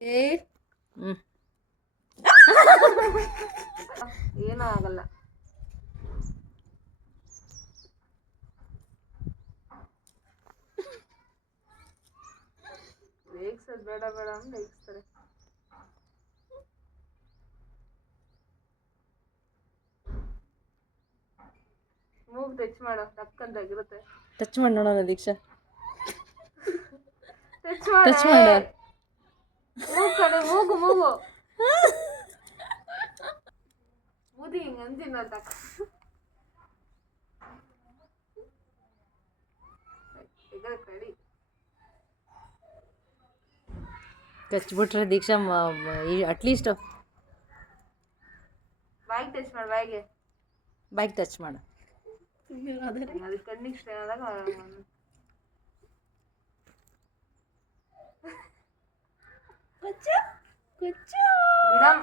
ಏ ಏನೂ ಆಗಲ್ಲ. ರೇಗ್ಸೋದು ಬೇಡ ಬೇಡ ಅಂದ್ರೆ ರೇಗಿಸ್ತಾರೆ. ಮೂಗು ಟಚ್ ಮಾಡೋ ಟಕ್ಕಂತಾಗಿರುತ್ತೆ. ಟಚ್ ಮಾಡಿ ನೋಡೋಣ ದೀಕ್ಷಾ. ಟಚ್ ಟಚ್ ಮಾಡ. ಮೂಗು ಕಡೆ ಮೂಗು ಮೂಗು ಬೂದಿ ಹಿಂಗೆ ಅಂದಿನ ತಕ್ಕ ಕಡಿ ಕಚ್ಬಿಟ್ರೆ ದೀಕ್ಷಾ ಅಟ್ಲೀಸ್ಟ್ ಬಾಯಿಗೆ ಟಚ್ ಮಾಡಿ ಬಾಯಿಗೆ ಟಚ್ ಮಾಡು. ಅದು ಕಣ್ಣಿಗೆ ಸ್ಟ್ರೇ ಆದಾಗ ಕೊಚ್ಚು ಕೊಚ್ಚು ಬಿಡಮ್